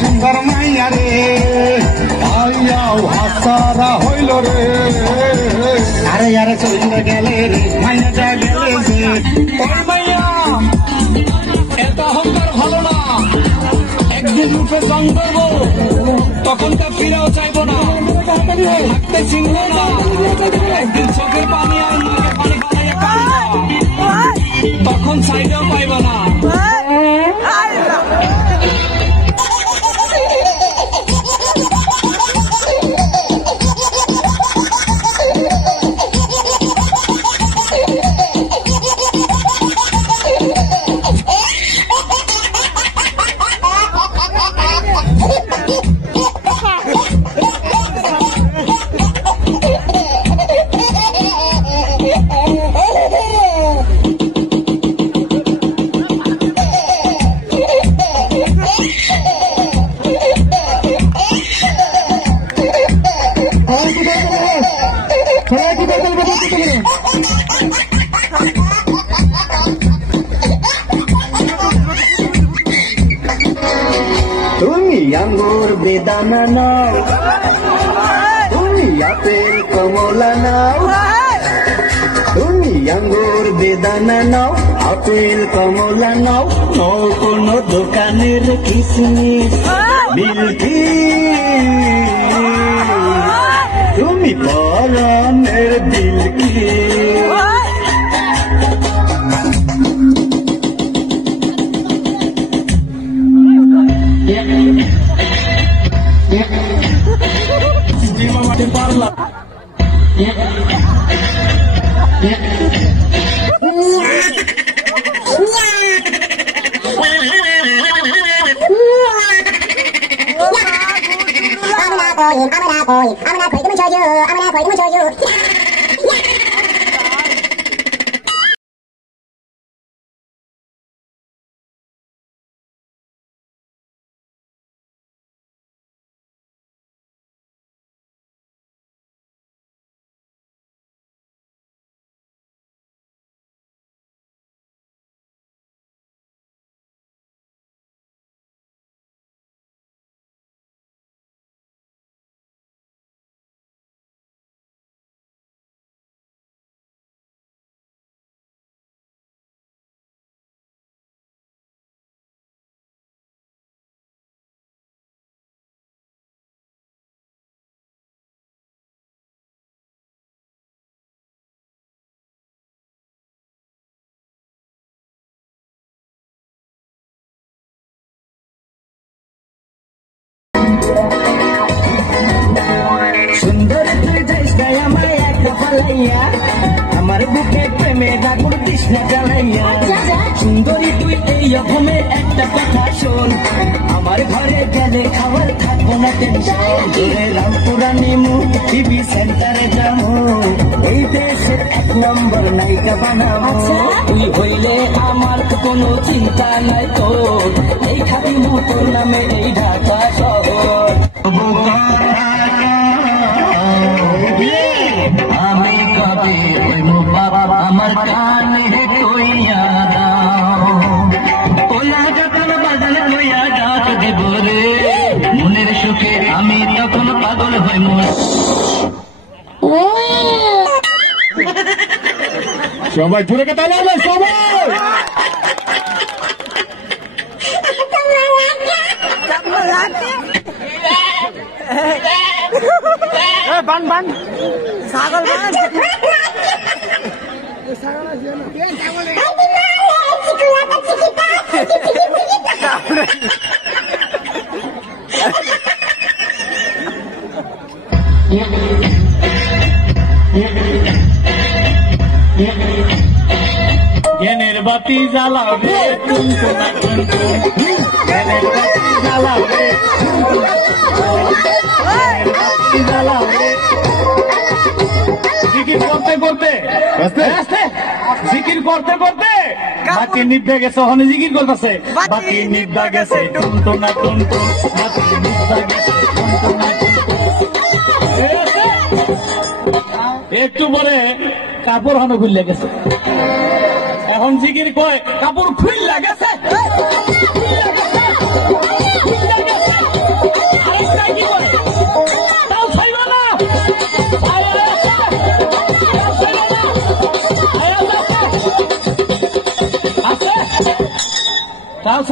সুন্দর মাইয়া রে আইয়াও হাসারা হইল রে আরে আরে চলে গেলে রে মাইয়াটা গেলে যে ওই মাইয়া এত অহংকার ভালো না একদিন রূপে জং করবো তখন তা ফিরেও চাইবো না থাকতে চিনব না একদিন চোখের পানি আর মুখে পানি বানাইয়া কাঁদবো তখন সাইডেও পাইব না তুমি আঙ্গুর বেদানা নাও তুমি আপেল কমলা নাও তুমি আঙ্গুর বেদানা নাও আপেল কমলা নাও নাও কোনো দোকানের কিসমিস মিল্কি তুমি পরানের দিলকি পারলা সুন্দর তুই যাইস নাই আমায় একা পালাইয়া আমার বুকে প্রেমে আগুন দিস না জ্বালাইয়া সুন্দরী তুই এই রকমের একটা কথা শোন আমার ঘরে গেলে খাবার থাকবো না টেনশন ধরে রামপুরা নিমু টিভি সেন্টারে যাবো এই দেশের 1 নম্বর নায়িকা বানাবো তুই হইলে আমার কোনো চিন্তা নাই তোর এই খাবি তোর নামে এই ঢাকা শহর আমি কবে হইব বাবা আমার কানে কইয়া দাও ওলা যখন বাজার লইয়া ডাক দেব রে মনের সুখে আমি তখন পাগল হইব সবাই পুরো কথা বলবে সবাই বান বান ছাগল বান জ্ঞানের বাতি জ্বালাবে টুনটুনা টুনটুন জ্ঞানের বাতি জ্বালাবে জ্বালাবে জিকির করতে করতে জিকির করতে করতে বাকি নিভে গেছে ওখানে জিকির করতেছে বাকি নিভা গেছে টুনটুনা টুনটুন বাকি নিভা গেছে টুনটুনা একটু পরে কাপড় হানো খুললে গেছে এখন জিকির কয় কাপড় খুললে গেছে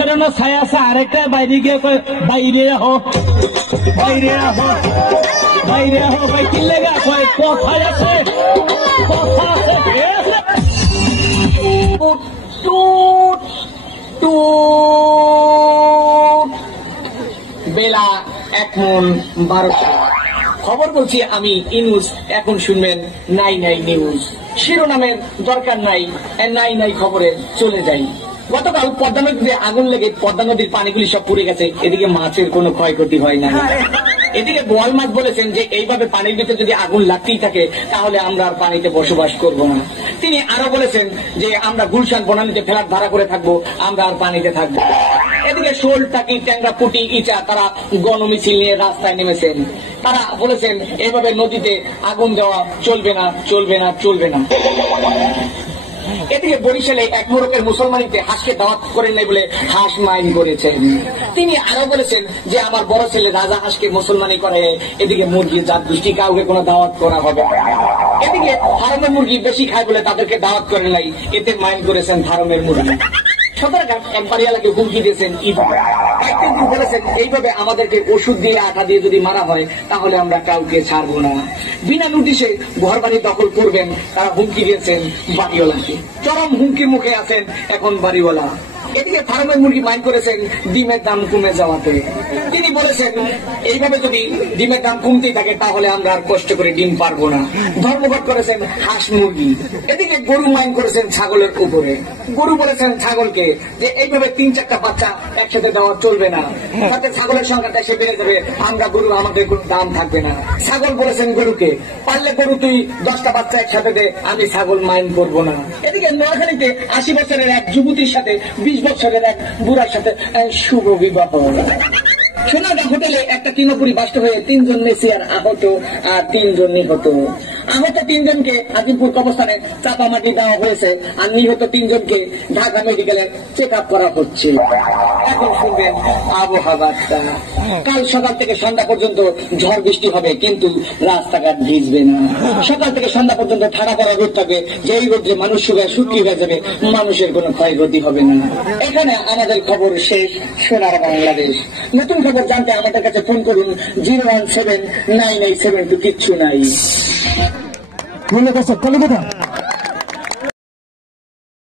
গাছের না ছায়া আছে, আরেকটা বাইরে গিয়ে বাইরে আহো, বাইরে আহো, বাইরে আহো ভাই, কি লেগে কয় কোথায় আছে, কথা আছে, টুট টুট। বেলা 1:12। খবর বলছি আমি ইনুস, এখন শুনবেন নাই নাই নিউজ। শিরোনামের দরকার নাই, নাই নাই খবরে চলে যাই। গতকাল পদ্মা নদীতে আগুন লেগে পদ্মা নদীর পানিগুলি সব পুড়ে গেছে, এদিকে মাছের কোনো ক্ষয়ক্ষতি হয় না। এদিকে বোয়াল মাছ বলেছেন যে এইভাবে পানির ভিতরে যদি আগুন লাগতেই থাকে তাহলে আমরা আর পানিতে বসবাস করব না। তিনি আরো বলেছেন যে আমরা গুলশান বনানীতে ফ্ল্যাট ভাড়া করে থাকবো, আমরা আর পানিতে থাকবো। এদিকে শোল, টাকি, ট্যাংরা, পুটি, ইচা তারা গণমিছিল নিয়ে রাস্তায় নেমেছেন। তারা বলেছেন এইভাবে নদীতে আগুন দেওয়া চলবে না, চলবে না, চলবে না। এদিকে বরিশালে এক মোরকের মুসলমানিতে হাঁসকে দাওয়াত করেন নাই বলে হাঁস মাইন করেছেন। তিনি আরো বলেছেন যে আমার বড় ছেলে রাজা হাঁসকে মুসলমানি করে, এদিকে মুরগি জাত দৃষ্টি কাউকে কোনো দাওয়াত করা হবে। এদিকে ফার্মের মুরগি বেশি খায় বলে তাদেরকে দাওয়াত করেন নাই, এতে মাইন করেছেন ফার্মের মুরগি। সদরঘাট এক বাড়িওয়ালাকে হুমকি দিয়েছেন একদিন বলেছেন এইভাবে আমাদেরকে ওষুধ দিয়ে আটা দিয়ে যদি মারা হয় তাহলে আমরা কাউকে ছাড়বো না। বিনা নোটিশে ঘর বাড়ি দখল করবেন তারা হুমকি দিয়েছেন বাড়িওয়ালাকে। চরম হুমকির মুখে আছেন এখন বাড়িওয়ালা। এদিকে ফার্মের মুরগি মাইন করেছেন ডিমের দাম কমে যাওয়াতে। তিনি বলেছেন এইভাবে যদি ডিমের দাম কমতেই থাকে তাহলে আমরা আর কষ্ট করে ডিম পারবো না। ধর্মঘট করেছেন হাঁস মুরগি। এদিকে গরু মাইন করেছেন ছাগলের উপরে। গরু বলেছেন ছাগলকে যে এইভাবে 3-4টা বাচ্চা একসাথে দেওয়া চলবে না, তাতে ছাগলের সংখ্যা দেশে বেড়ে যাবে, আমরা গরু আমাদের কোনো দাম থাকবে না। ছাগল বলেছেন গরুকে পারলে গরু তুই 10টা বাচ্চা একসাথে দে, আমি ছাগল মাইন করবো না। এদিকে নোয়াখালীতে 80 বছরের এক যুবতীর সাথে 20 বছরের এক বুড়ার সাথে শুভ বিবাহ। সোনারগাঁ হোটেলে একটা তৃণপুরি বাস্ট হয়ে 3 জন নেশিয়ার আহত আর 3 জন নিহত। আহত 3 জনকে আজিমপুর কবরস্থানে চাপামাটি দেওয়া হয়েছে আর নিহত 3 জনকে ঢাকা মেডিকেলে চেক আপ করা হচ্ছে। এখন শুনবেন আবহাওয়া। কাল সকাল থেকে সন্ধ্যা পর্যন্ত ঝড় বৃষ্টি হবে কিন্তু রাস্তাঘাট ভিজবে না। সকাল থেকে সন্ধ্যা পর্যন্ত ঠাড়া পড়া রোদ থাকবে, যেই রোদ্রে মানুষ শুকিয়ে হয়ে যাবে, মানুষের কোনো ক্ষয়ক্ষতি হবে না। এখানে আমাদের খবর শেষ। সোনার বাংলাদেশ। নতুন খবর জানতে আমাদের কাছে ফোন করুন 017-987 কিচ্ছু নাই। ধন্যবাদ।